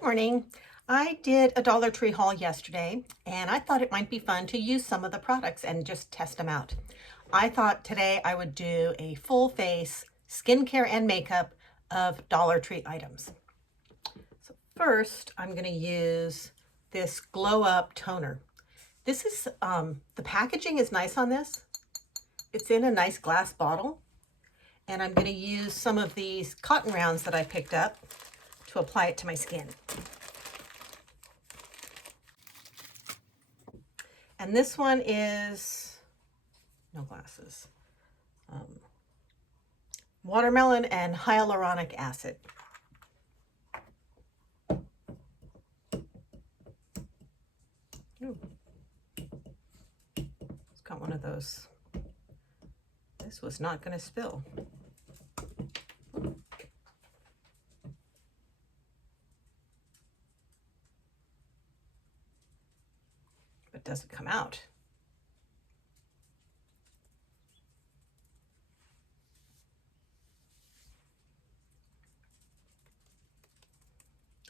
Good morning. I did a Dollar Tree haul yesterday and I thought it might be fun to use some of the products and just test them out. I thought today I would do a full face skincare and makeup of Dollar Tree items. So first I'm going to use this Glow Up toner. This is, the packaging is nice on this. It's in a nice glass bottle and I'm going to use some of these cotton rounds that I picked up to apply it to my skin. And this one is, no glasses, watermelon and hyaluronic acid. Ooh. It's got one of those. This was not going to spill. But doesn't come out.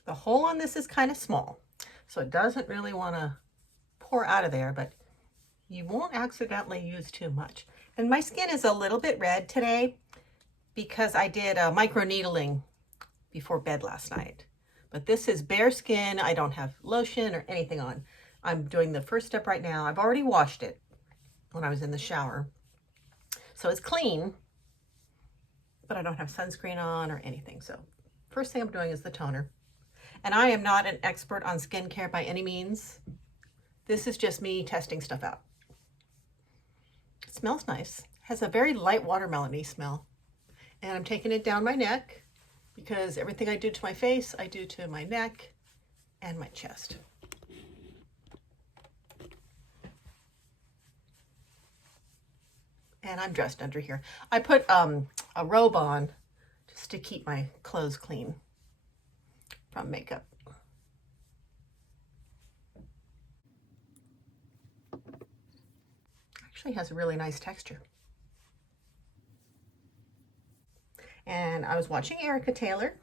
The hole on this is kind of small, so it doesn't really want to pour out of there, but you won't accidentally use too much. And my skin is a little bit red today because I did a micro needling before bed last night. But this is bare skin. I don't have lotion or anything on. I'm doing the first step right now. I've already washed it when I was in the shower. So it's clean, but I don't have sunscreen on or anything. So first thing I'm doing is the toner. And I am not an expert on skincare by any means. This is just me testing stuff out. It smells nice. It has a very light watermelon-y smell. And I'm taking it down my neck because everything I do to my face, I do to my neck and my chest. And I'm dressed under here. I put a robe on just to keep my clothes clean from makeup. Actually has a really nice texture. And I was watching Erica Taylor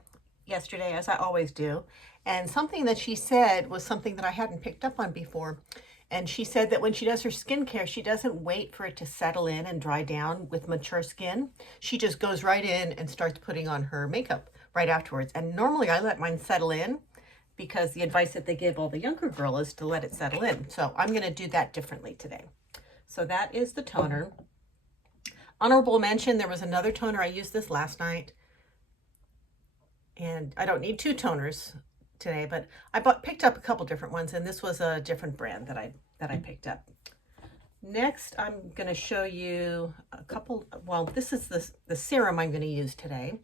yesterday, as I always do, and something that she said was something that I hadn't picked up on before. And she said that when she does her skincare, she doesn't wait for it to settle in and dry down with mature skin. She just goes right in and starts putting on her makeup right afterwards. And normally I let mine settle in because the advice that they give all the younger girls is to let it settle in. So I'm going to do that differently today. So that is the toner. Honorable mention, there was another toner. I used this last night. And I don't need two toners today, but I picked up a couple different ones, and this was a different brand that I picked up. Next, I'm going to show you a couple. Well, this is the serum I'm going to use today.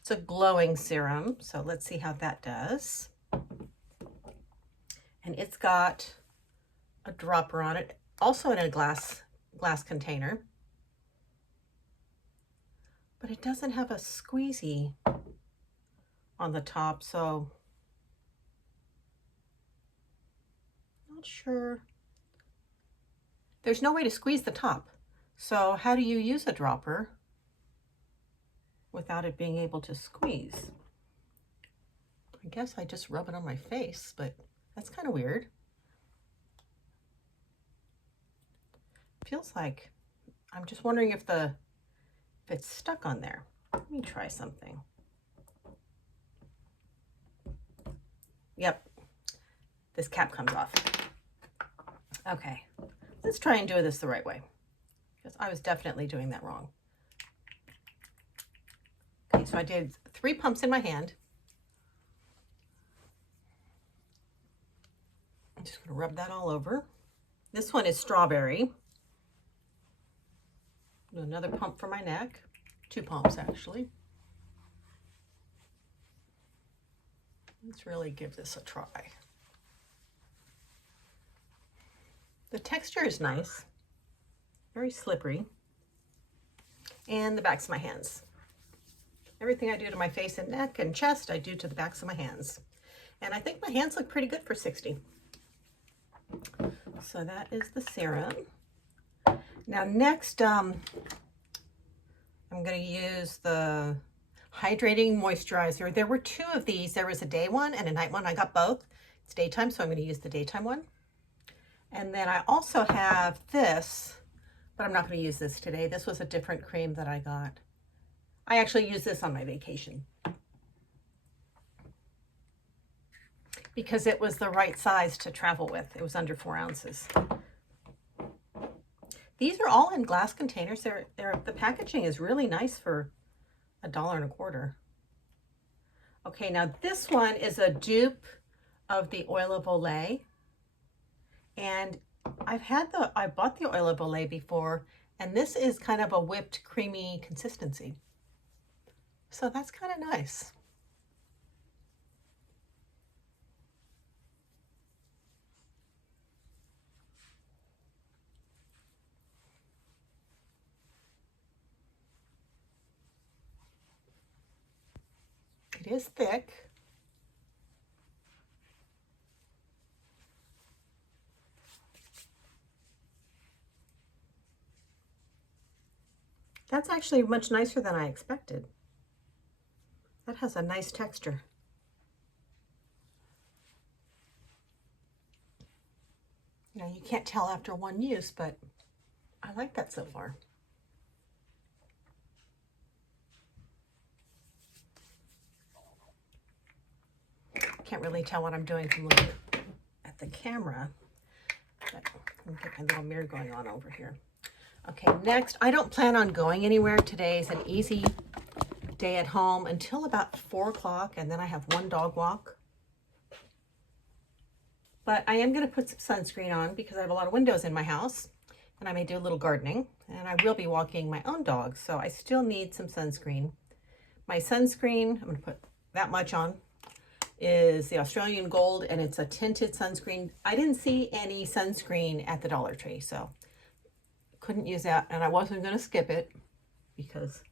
It's a glowing serum, so let's see how that does. And it's got a dropper on it, also in a glass container, but it doesn't have a squeezy on the top, so not sure. There's no way to squeeze the top. So how do you use a dropper without it being able to squeeze? I guess I just rub it on my face, but that's kind of weird. Feels like, I'm just wondering if it's stuck on there. Let me try something. Yep, this cap comes off. Okay, let's try and do this the right way, because I was definitely doing that wrong. Okay, so I did 3 pumps in my hand. I'm just going to rub that all over. This one is strawberry. Do another pump for my neck. 2 pumps, actually. Let's really give this a try. The texture is nice, very slippery, and the backs of my hands. Everything I do to my face and neck and chest, I do to the backs of my hands. And I think my hands look pretty good for 60. So that is the serum. Now next, I'm going to use the hydrating moisturizer. There were two of these. There was a day one and a night one. I got both. It's daytime, so I'm going to use the daytime one. And then I also have this, but I'm not going to use this today. This was a different cream that I got. I actually used this on my vacation because it was the right size to travel with. It was under 4 ounces. These are all in glass containers. The packaging is really nice for $1.25. Okay, now this one is a dupe of the Oil of Olay. And I bought the Oil of Olay before, and this is kind of a whipped creamy consistency. So that's kind of nice. It is thick. That's actually much nicer than I expected. That has a nice texture. You know, you can't tell after one use, but I like that so far. Can't really tell what I'm doing from looking at the camera. But let me get my little mirror going on over here. Okay, next, I don't plan on going anywhere. Today is an easy day at home until about 4 o'clock, and then I have one dog walk. But I am going to put some sunscreen on because I have a lot of windows in my house, and I may do a little gardening, and I will be walking my own dog, so I still need some sunscreen. My sunscreen, I'm going to put that much on, is the Australian Gold, and it's a tinted sunscreen. I didn't see any sunscreen at the Dollar Tree, so couldn't use that, and I wasn't going to skip it because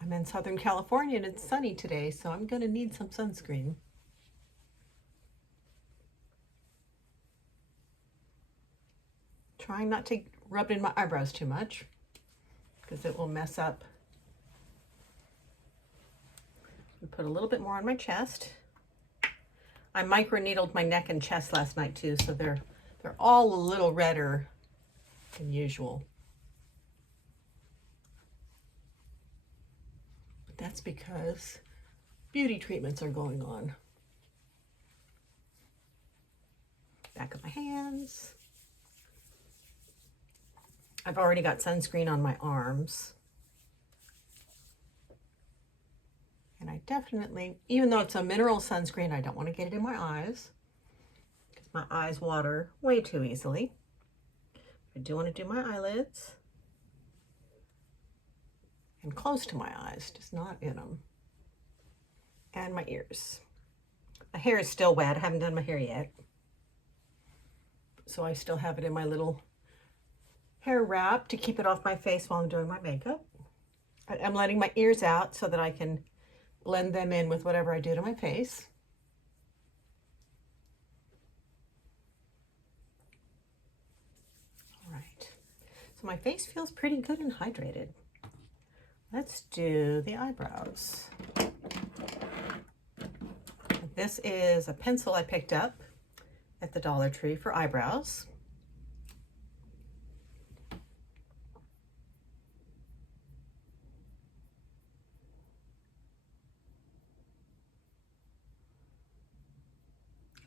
I'm in Southern California and it's sunny today, so I'm going to need some sunscreen. Trying not to rub in my eyebrows too much because it will mess up. Put a little bit more on my chest. I microneedled my neck and chest last night too, so they're all a little redder than usual. But that's because beauty treatments are going on. Back of my hands. I've already got sunscreen on my arms. And I definitely, even though it's a mineral sunscreen, I don't want to get it in my eyes because my eyes water way too easily. I do want to do my eyelids and close to my eyes, just not in them. And my ears. My hair is still wet. I haven't done my hair yet. So I still have it in my little hair wrap to keep it off my face while I'm doing my makeup. I'm letting my ears out so that I can blend them in with whatever I do to my face. All right, so my face feels pretty good and hydrated. Let's do the eyebrows. This is a pencil I picked up at the Dollar Tree for eyebrows.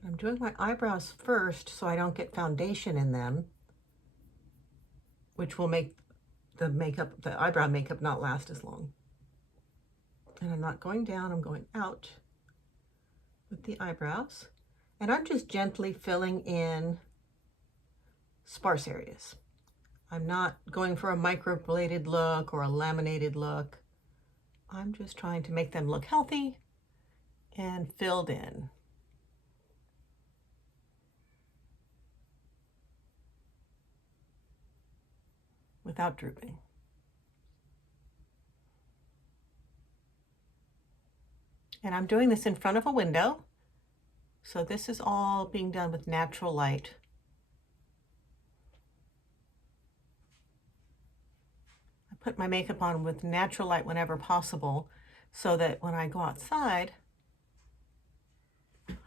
I'm doing my eyebrows first so I don't get foundation in them, which will make the eyebrow makeup not last as long. And I'm not going down, I'm going out with the eyebrows. And I'm just gently filling in sparse areas. I'm not going for a microbladed look or a laminated look. I'm just trying to make them look healthy and filled in. Without drooping. And I'm doing this in front of a window. So this is all being done with natural light. I put my makeup on with natural light whenever possible so that when I go outside,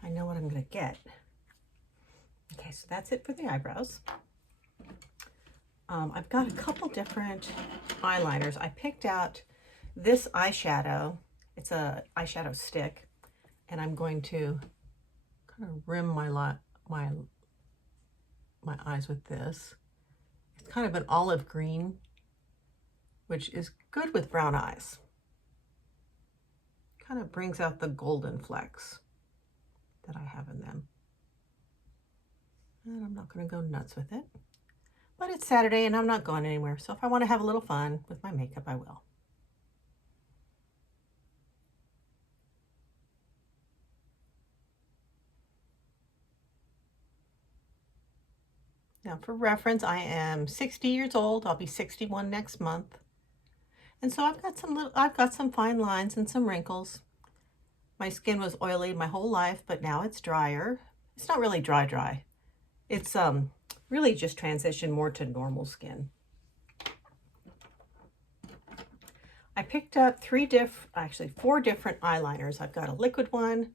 I know what I'm going to get. Okay, so that's it for the eyebrows. I've got a couple different eyeliners. I picked out this eyeshadow. It's a eyeshadow stick, and I'm going to kind of rim my eyes with this. It's kind of an olive green, which is good with brown eyes. Kind of brings out the golden flecks that I have in them. And I'm not going to go nuts with it. But it's Saturday and I'm not going anywhere. So if I want to have a little fun with my makeup, I will. Now for reference, I am 60 years old. I'll be 61 next month. And so I've got some fine lines and some wrinkles. My skin was oily my whole life, but now it's drier. It's not really dry. It's really just transitioned more to normal skin. I picked up four different eyeliners. I've got a liquid one.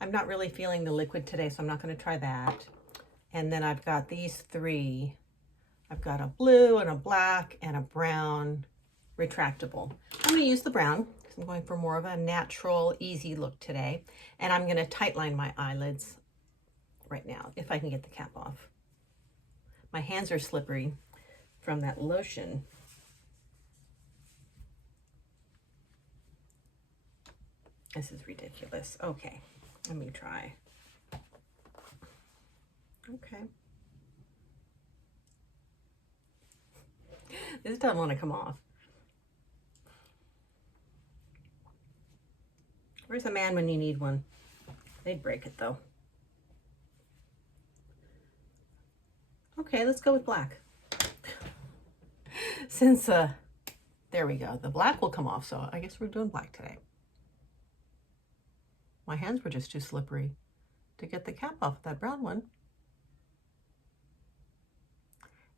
I'm not really feeling the liquid today, so I'm not going to try that. And then I've got these three. I've got a blue and a black and a brown retractable. I'm going to use the brown because I'm going for more of a natural, easy look today. And I'm going to tightline my eyelids right now, if I can get the cap off. My hands are slippery from that lotion. This is ridiculous. Okay, let me try. Okay. This doesn't want to come off. Where's a man when you need one? They'd break it though. Okay, let's go with black. Since, there we go. The black will come off, so I guess we're doing black today. My hands were just too slippery to get the cap off that brown one.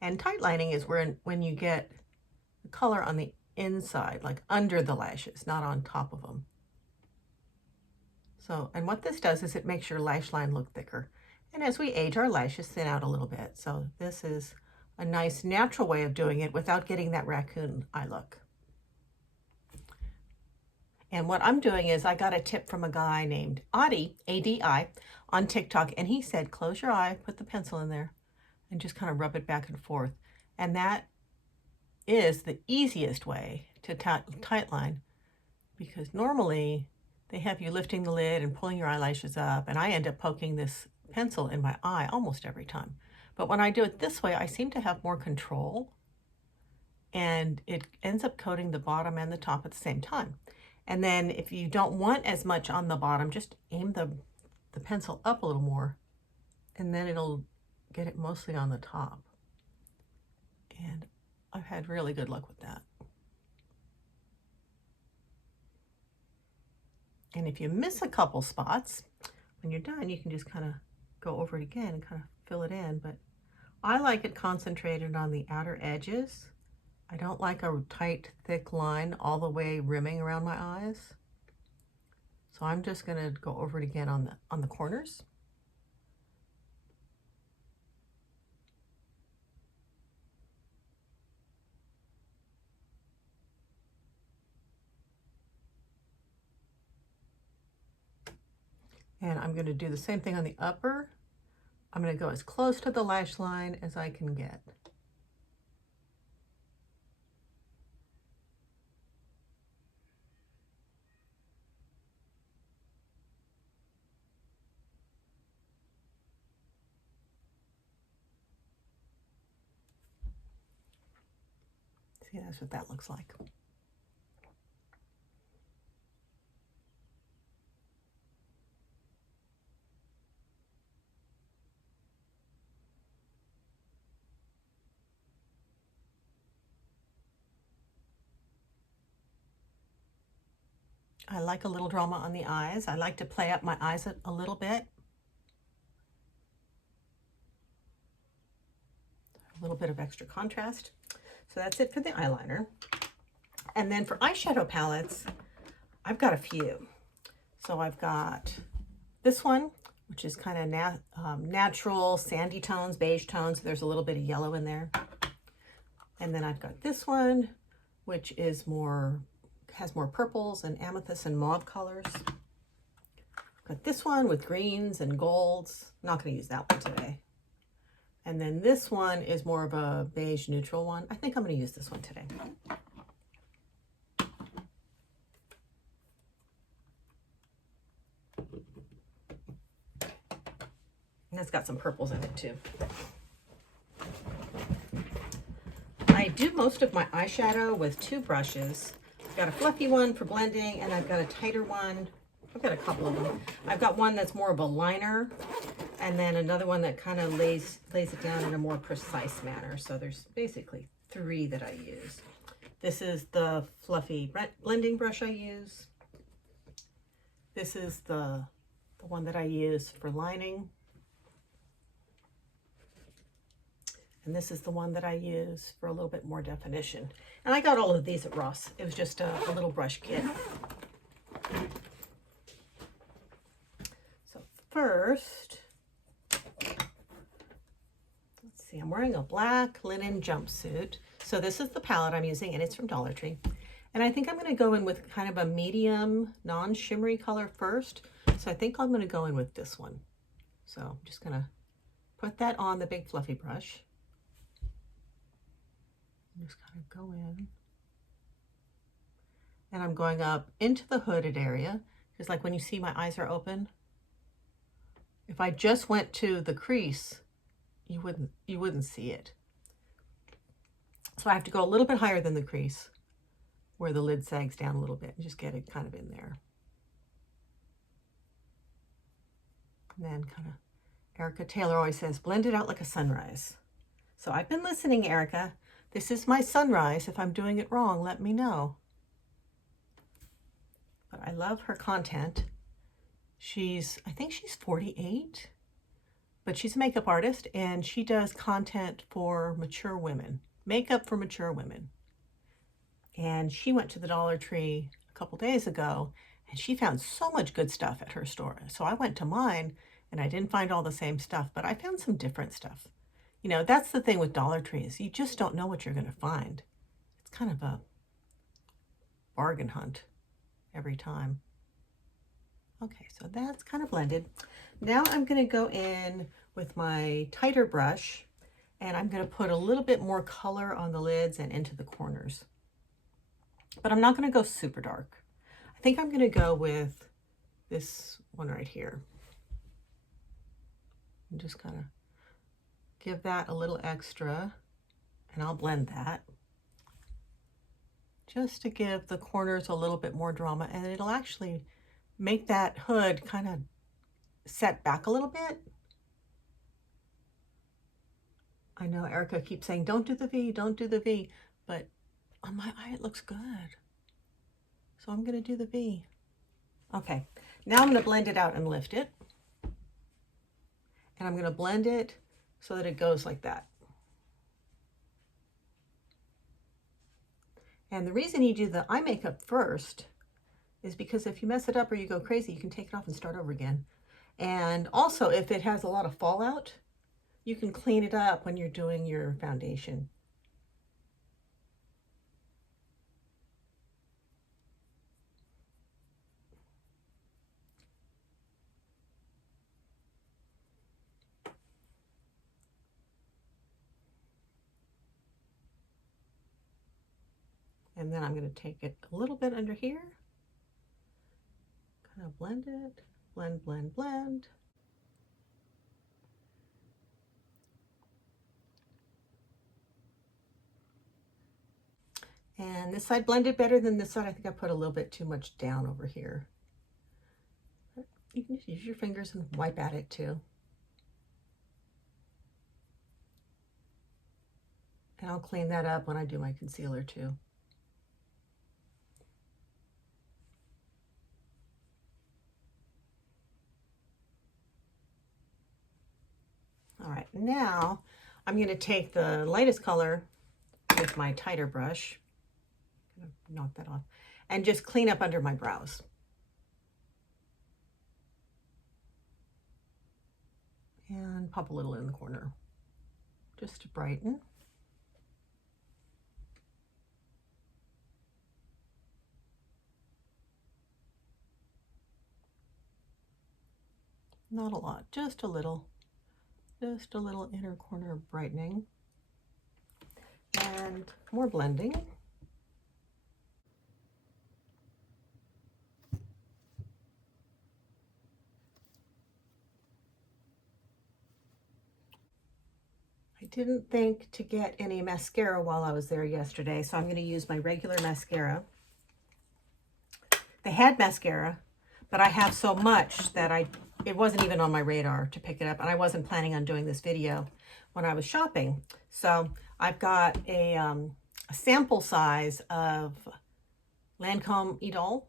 And tight lining is when you get the color on the inside, like under the lashes, not on top of them. So, and what this does is it makes your lash line look thicker. And as we age, our lashes thin out a little bit. So this is a nice natural way of doing it without getting that raccoon eye look. And what I'm doing is I got a tip from a guy named Adi, A-D-I, on TikTok. And he said, close your eye, put the pencil in there, and just kind of rub it back and forth. And that is the easiest way to tight line, because normally they have you lifting the lid and pulling your eyelashes up, and I end up poking this pencil in my eye almost every time. But when I do it this way, I seem to have more control, and it ends up coating the bottom and the top at the same time. And then if you don't want as much on the bottom, just aim the pencil up a little more, and then it'll get it mostly on the top. And I've had really good luck with that. And if you miss a couple spots, when you're done, you can just kind of go over it again and kind of fill it in. But I like it concentrated on the outer edges. I don't like a tight, thick line all the way rimming around my eyes. So I'm just going to go over it again on the corners. And I'm going to do the same thing on the upper. I'm going to go as close to the lash line as I can get. See, that's what that looks like. I like a little drama on the eyes. I like to play up my eyes a little bit. A little bit of extra contrast. So that's it for the eyeliner. And then for eyeshadow palettes, I've got a few. So I've got this one, which is kind of natural sandy tones, beige tones. There's a little bit of yellow in there. And then I've got this one, which is has more purples and amethyst and mauve colors. Got this one with greens and golds. Not going to use that one today. And then this one is more of a beige neutral one. I think I'm going to use this one today. And it's got some purples in it too. I do most of my eyeshadow with two brushes. I've got a fluffy one for blending, and I've got a tighter one. I've got a couple of them. I've got one that's more of a liner, and then another one that kind of lays it down in a more precise manner. So there's basically three that I use. This is the fluffy blending brush I use. This is the one that I use for lining. And this is the one that I use for a little bit more definition. And I got all of these at Ross. It was just a little brush kit. So first, let's see, I'm wearing a black linen jumpsuit. So this is the palette I'm using, and it's from Dollar Tree. And I think I'm going to go in with kind of a medium, non-shimmery color first. So I think I'm going to go in with this one. So I'm just going to put that on the big fluffy brush. Just kind of go in, and I'm going up into the hooded area, because like when you see my eyes are open, if I just went to the crease, you wouldn't see it. So I have to go a little bit higher than the crease, where the lid sags down a little bit, and just get it kind of in there. And then kind of, Erica Taylor always says, blend it out like a sunrise. So I've been listening, Erica. This is my sunrise. If I'm doing it wrong, let me know. But I love her content. I think she's 48, but she's a makeup artist, and she does content for mature women, makeup for mature women. And she went to the Dollar Tree a couple days ago, and she found so much good stuff at her store. So I went to mine, and I didn't find all the same stuff, but I found some different stuff. You know, that's the thing with Dollar Trees. You just don't know what you're going to find. It's kind of a bargain hunt every time. Okay, so that's kind of blended. Now I'm going to go in with my tighter brush, and I'm going to put a little bit more color on the lids and into the corners. But I'm not going to go super dark. I think I'm going to go with this one right here. And just kind of give that a little extra, and I'll blend that just to give the corners a little bit more drama, and it'll actually make that hood kind of set back a little bit. I know Erica keeps saying, don't do the V, don't do the V, but on my eye it looks good. So I'm going to do the V. Okay, now I'm going to blend it out and lift it. And I'm going to blend it so that it goes like that. And the reason you do the eye makeup first is because if you mess it up or you go crazy, you can take it off and start over again. And also, if it has a lot of fallout, you can clean it up when you're doing your foundation. And then I'm going to take it a little bit under here, kind of blend it, blend, blend, blend. And this side blended better than this side. I think I put a little bit too much down over here. You can just use your fingers and wipe at it too. And I'll clean that up when I do my concealer too. All right, now I'm going to take the lightest color with my tighter brush. Knock that off. and just clean up under my brows. And pop a little in the corner just to brighten. Not a lot, just a little inner corner brightening and more blending. I didn't think to get any mascara while I was there yesterday, so I'm going to use my regular mascara. They had mascara, but I have so much that it wasn't even on my radar to pick it up, and I wasn't planning on doing this video when I was shopping. So I've got a sample size of Lancome Idol.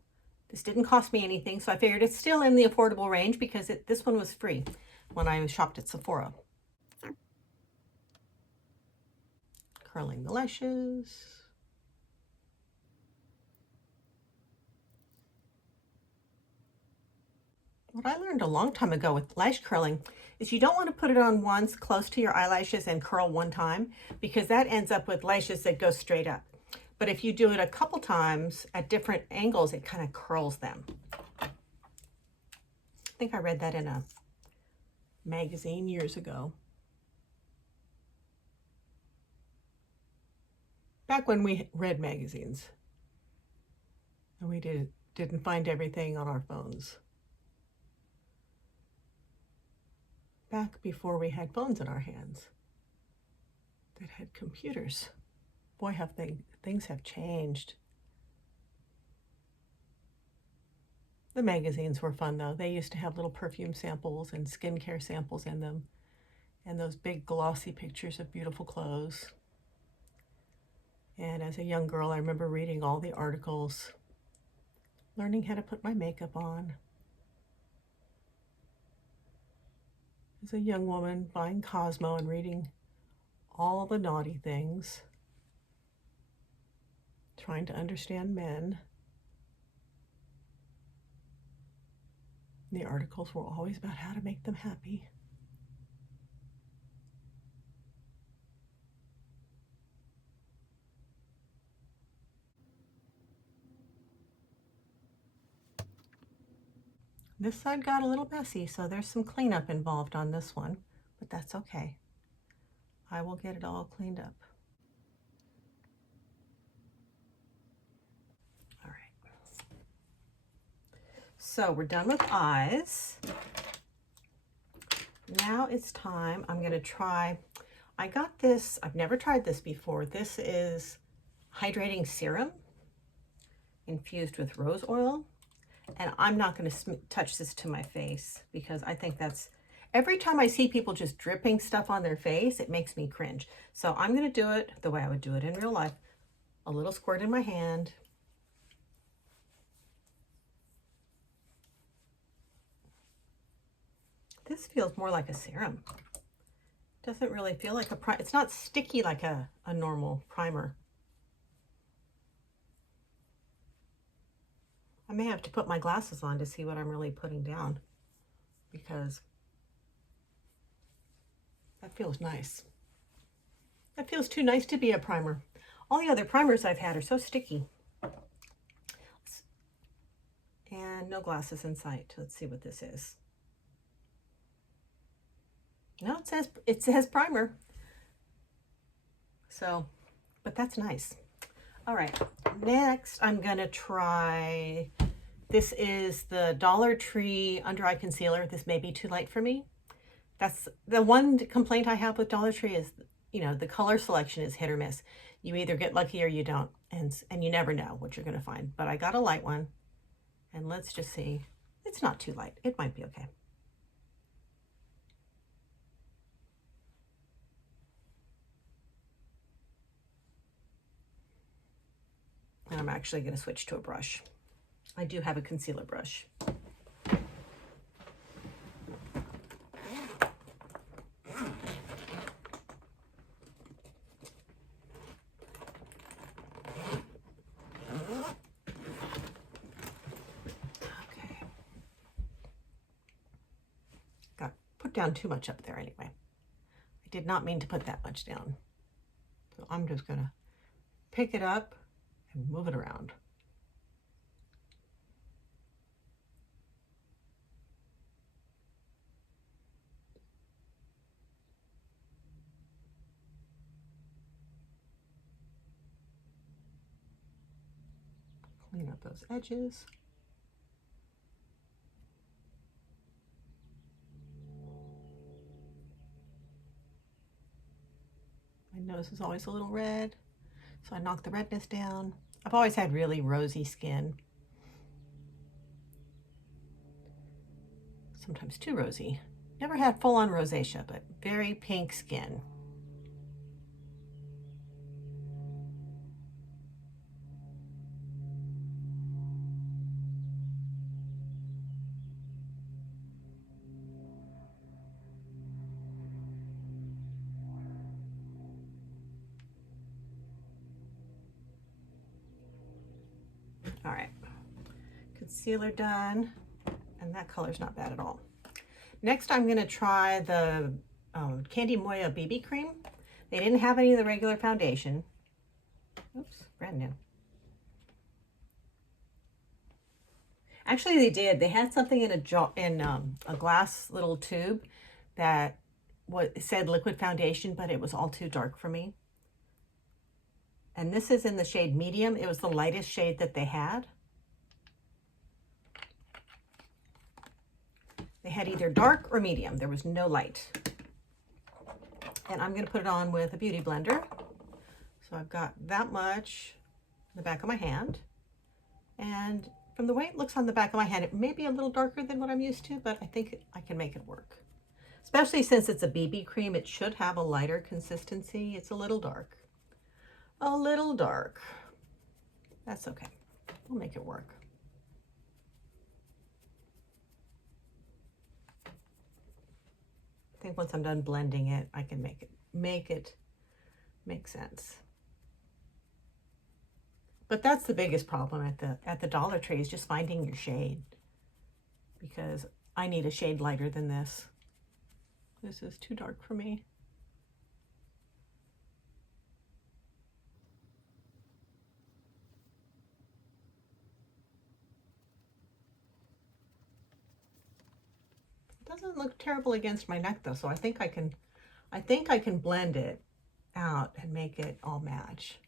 This didn't cost me anything, so I figured it's still in the affordable range because this one was free when I shopped at Sephora. Curling the lashes. What I learned a long time ago with lash curling is you don't want to put it on once close to your eyelashes and curl one time, because that ends up with lashes that go straight up. But if you do it a couple times at different angles, it kind of curls them. I think I read that in a magazine years ago. Back when we read magazines and we didn't find everything on our phones. Back before we had phones in our hands that had computers. Boy, have things have changed. The magazines were fun though. They used to have little perfume samples and skincare samples in them, and those big glossy pictures of beautiful clothes. And as a young girl, I remember reading all the articles, learning how to put my makeup on. As a young woman, buying Cosmo and reading all the naughty things, trying to understand men. The articles were always about how to make them happy. This side got a little messy, so there's some cleanup involved on this one, but that's okay. I will get it all cleaned up. All right. So we're done with eyes. Now it's time, I'm gonna try, I got this, I've never tried this before. This is hydrating serum infused with rose oil. And I'm not going to touch this to my face because I think that's, every time I see people just dripping stuff on their face, it makes me cringe. So I'm going to do it the way I would do it in real life. A little squirt in my hand. This feels more like a serum. Doesn't really feel like a primer. It's not sticky like a normal primer. I may have to put my glasses on to see what I'm really putting down, because that feels nice. That feels too nice to be a primer. All the other primers I've had are so sticky. And no glasses in sight. Let's see what this is. No, it says primer. So, but that's nice. All right, next I'm gonna try, this is the Dollar Tree Under Eye Concealer. This may be too light for me. That's the one complaint I have with Dollar Tree is, you know, the color selection is hit or miss. You either get lucky or you don't, and you never know what you're gonna find. But I got a light one, and let's just see. It's not too light, it might be okay. And I'm actually going to switch to a brush. I do have a concealer brush. down too much up there anyway. I did not mean to put that much down. So I'm just gonna pick it up and move it around. Clean up those edges. My nose is always a little red, so I knock the redness down. I've always had really rosy skin. Sometimes too rosy. Never had full-on rosacea, but very pink skin. All right, concealer done, and that color's not bad at all. Next, I'm gonna try the Candy Moya BB cream. They didn't have any of the regular foundation. Oops, brand new. Actually, they did. They had something in a glass little tube that said liquid foundation, but it was all too dark for me. And this is in the shade medium. It was the lightest shade that they had. They had either dark or medium. There was no light. And I'm going to put it on with a beauty blender. So I've got that much in the back of my hand. And from the way it looks on the back of my hand, it may be a little darker than what I'm used to, but I think I can make it work. Especially since it's a BB cream, it should have a lighter consistency. It's a little dark. A little dark. That's okay. We'll make it work. I think once I'm done blending it, I can make it make sense. But that's the biggest problem at the Dollar Tree, is just finding your shade, because I need a shade lighter than this. This is too dark for me. It doesn't look terrible against my neck though, so I think I can blend it out and make it all match.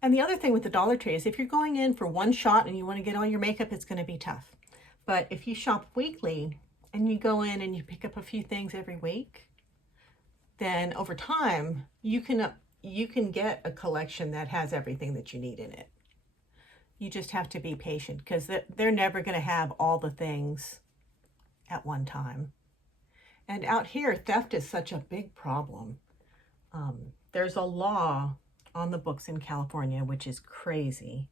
And the other thing with the Dollar Tree is if you're going in for one shot and you want to get all your makeup, it's going to be tough. But if you shop weekly and you go in and you pick up a few things every week, then over time you can get a collection that has everything that you need in it. You just have to be patient, because they're never going to have all the things at one time. And out here, theft is such a big problem. There's a law on the books in California, which is crazy.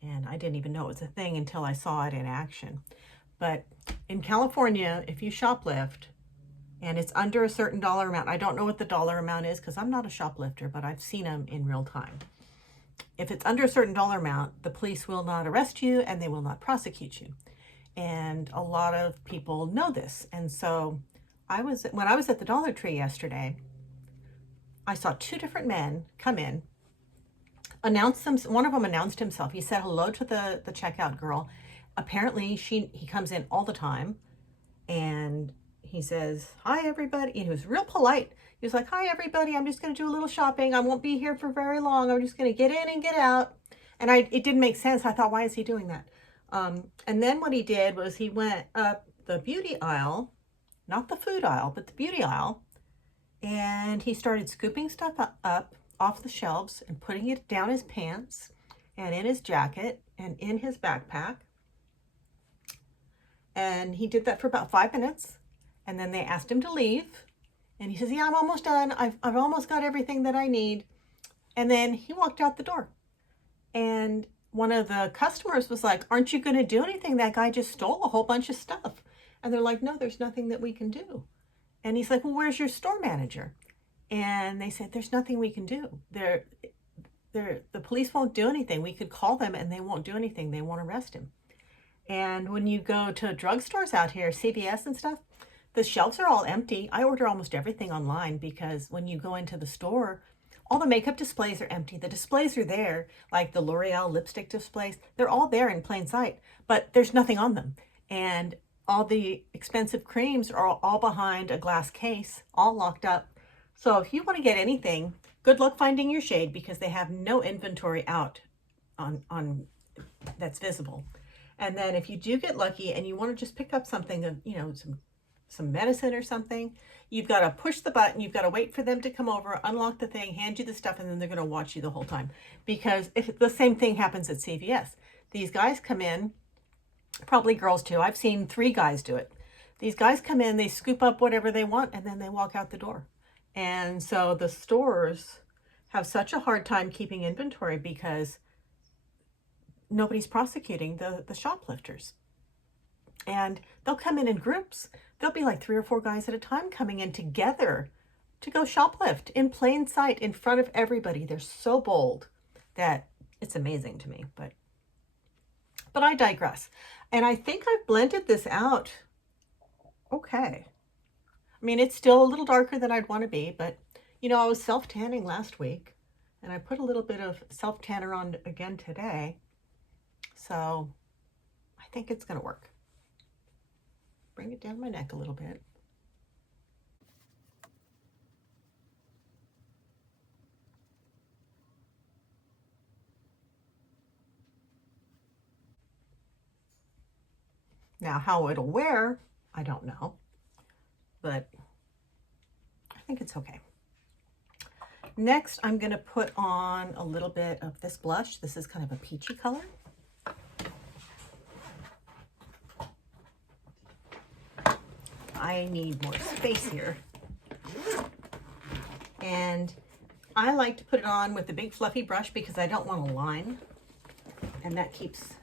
And I didn't even know it was a thing until I saw it in action. But in California, if you shoplift and it's under a certain dollar amount, I don't know what the dollar amount is because I'm not a shoplifter, but I've seen them in real time. If it's under a certain dollar amount, the police will not arrest you and they will not prosecute you. And a lot of people know this. And so when I was at the Dollar Tree yesterday, I saw two different men come in, one of them announced himself. He said hello to the checkout girl. Apparently he comes in all the time, and he says, "Hi everybody." And he was real polite. He was like, "Hi everybody, I'm just going to do a little shopping. I won't be here for very long. I'm just going to get in and get out." And it didn't make sense. I thought, why is he doing that? And then what he did was he went up the beauty aisle, not the food aisle, but the beauty aisle, and he started scooping stuff up off the shelves and putting it down his pants and in his jacket and in his backpack. And he did that for about 5 minutes. And then they asked him to leave. And he says, "Yeah, I'm almost done. I've almost got everything that I need." And then he walked out the door. And one of the customers was like, "Aren't you going to do anything? That guy just stole a whole bunch of stuff." And they're like, "No, there's nothing that we can do." And he's like, "Well, where's your store manager?" And they said, "There's nothing we can do. The police won't do anything. We could call them and they won't do anything. They won't arrest him." And when you go to drugstores out here, CVS and stuff, the shelves are all empty. I order almost everything online because when you go into the store, all the makeup displays are empty. The displays are there, like the L'Oreal lipstick displays. They're all there in plain sight, but there's nothing on them. And all the expensive creams are all behind a glass case, all locked up. So if you want to get anything, good luck finding your shade because they have no inventory out on that's visible. And then if you do get lucky and you want to just pick up something, you know, some medicine or something, you've got to push the button, you've got to wait for them to come over, unlock the thing, hand you the stuff, and then they're going to watch you the whole time. Because if the same thing happens at CVS. These guys come in, probably girls too. I've seen 3 guys do it. These guys come in, they scoop up whatever they want, and then they walk out the door. And so the stores have such a hard time keeping inventory because nobody's prosecuting the shoplifters. And they'll come in groups. There'll be like 3 or 4 guys at a time coming in together to go shoplift in plain sight in front of everybody. They're so bold that it's amazing to me, but I digress. And I think I've blended this out okay. I mean, it's still a little darker than I'd want to be, but you know, I was self-tanning last week and I put a little bit of self-tanner on again today. So I think it's going to work. Bring it down my neck a little bit. Now, how it'll wear, I don't know, but I think it's okay. Next, I'm going to put on a little bit of this blush. This is kind of a peachy color. I need more space here. And I like to put it on with a big fluffy brush because I don't want a line. And that keeps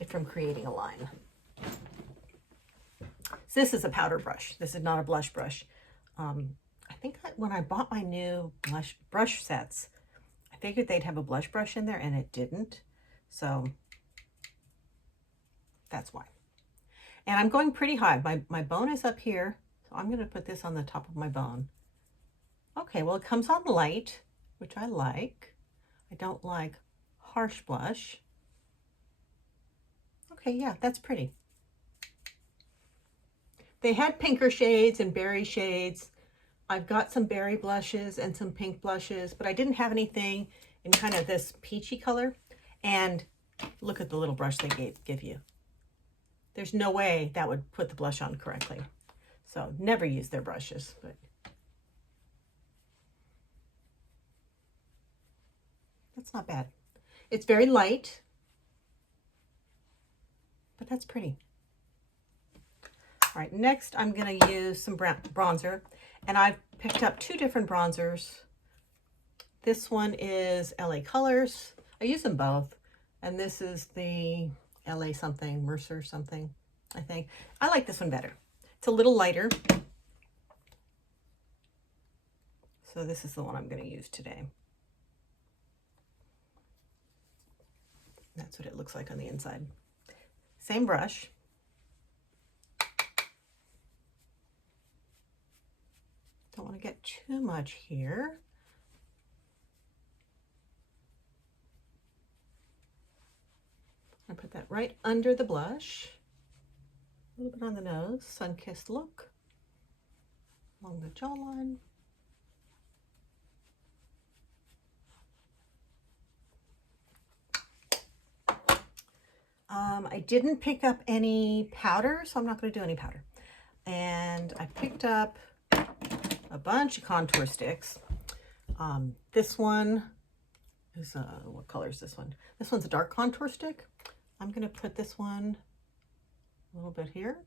it from creating a line. So this is a powder brush. This is not a blush brush. I think that when I bought my new brush sets, I figured they'd have a blush brush in there and it didn't. So that's why. And I'm going pretty high. My bone is up here. So I'm going to put this on the top of my bone. Okay, well, it comes on light, which I like. I don't like harsh blush. Okay, yeah, that's pretty. They had pinker shades and berry shades. I've got some berry blushes and some pink blushes, but I didn't have anything in kind of this peachy color. And look at the little brush they give you. There's no way that would put the blush on correctly. So never use their brushes, but that's not bad. It's very light, but that's pretty. All right, next I'm going to use some bronzer, and I've picked up 2 different bronzers. This one is LA Colors. I use them both, and this is the LA something, Mercer something, I think. I like this one better. It's a little lighter. So this is the one I'm going to use today. That's what it looks like on the inside. Same brush. Don't want to get too much here. I put that right under the blush. A little bit on the nose, sun-kissed look. Along the jawline. I didn't pick up any powder, so I'm not going to do any powder. And I picked up a bunch of contour sticks. This one is, what color is this one? This one's a dark contour stick. I'm going to put this one a little bit here.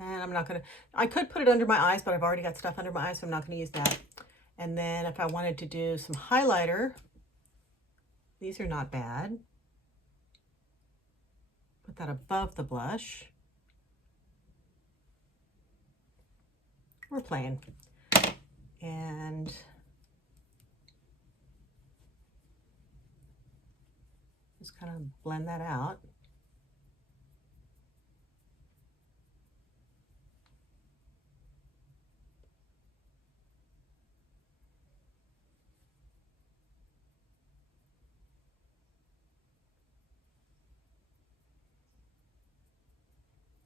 And I'm not going to, I could put it under my eyes, but I've already got stuff under my eyes, so I'm not going to use that. And then if I wanted to do some highlighter, these are not bad. Put that above the blush. We're playing. And Just kind of blend that out.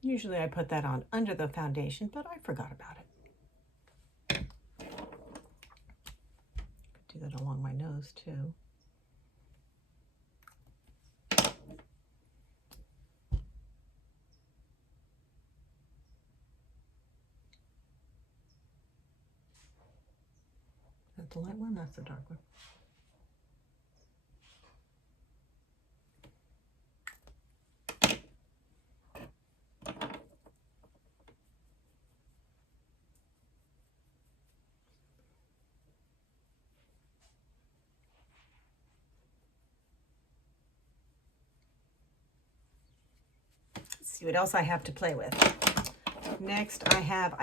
Usually I put that on under the foundation, but I forgot about it. Do that along my nose too. Is that the light one? That's the dark one. See what else I have to play with. Next I have,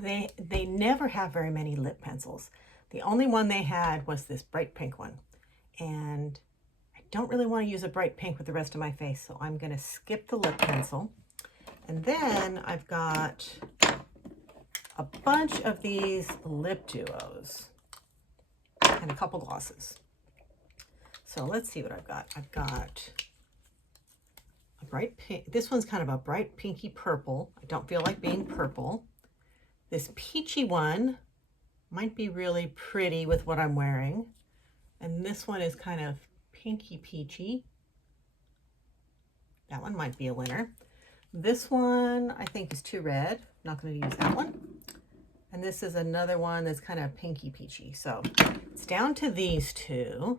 they never have very many lip pencils. The only one they had was this bright pink one. And I don't really want to use a bright pink with the rest of my face, so I'm going to skip the lip pencil. And then I've got a bunch of these lip duos and a couple glosses. So let's see what I've got. I've got a bright pink. This one's kind of a bright pinky purple. I don't feel like being purple. This peachy one might be really pretty with what I'm wearing. And this one is kind of pinky peachy. That one might be a winner. This one I think is too red. Not going to use that one. And this is another one that's kind of pinky peachy. So it's down to these two.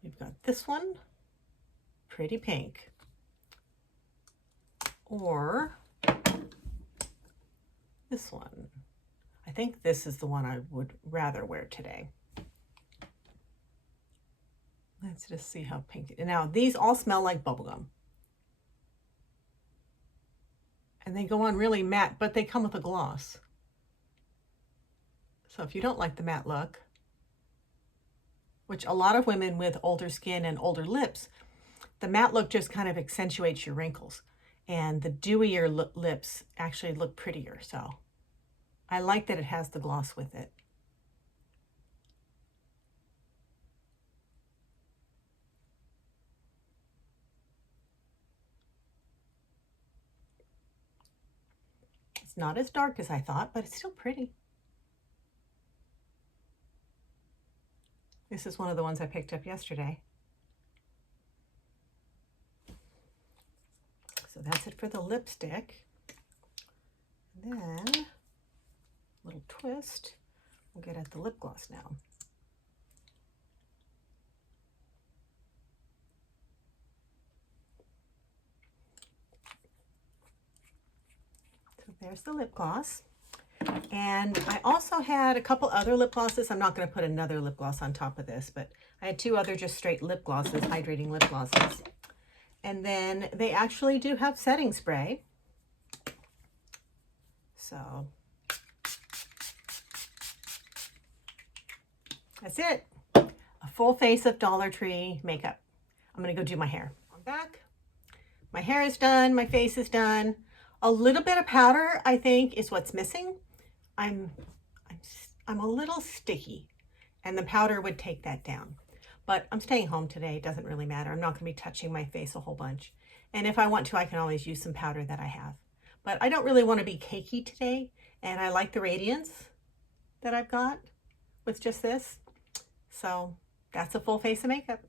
We've got this one, pretty pink. Or this one. I think this is the one I would rather wear today. Let's just see how pink. Now these all smell like bubblegum. And they go on really matte, but they come with a gloss. So if you don't like the matte look, which a lot of women with older skin and older lips, the matte look just kind of accentuates your wrinkles. And the dewier lips actually look prettier. So I like that it has the gloss with it. It's not as dark as I thought, but it's still pretty. This is one of the ones I picked up yesterday. So that's it for the lipstick. And then, a little twist, we'll get at the lip gloss now. So there's the lip gloss. And I also had a couple other lip glosses. I'm not going to put another lip gloss on top of this, but I had two other just straight lip glosses, hydrating lip glosses. And then they actually do have setting spray. So that's it. A full face of Dollar Tree makeup. I'm going to go do my hair. I'm back. My hair is done. My face is done. A little bit of powder, I think, is what's missing. I'm a little sticky, and the powder would take that down. But I'm staying home today. It doesn't really matter. I'm not going to be touching my face a whole bunch. And if I want to, I can always use some powder that I have. But I don't really want to be cakey today. And I like the radiance that I've got with just this. So that's a full face of makeup.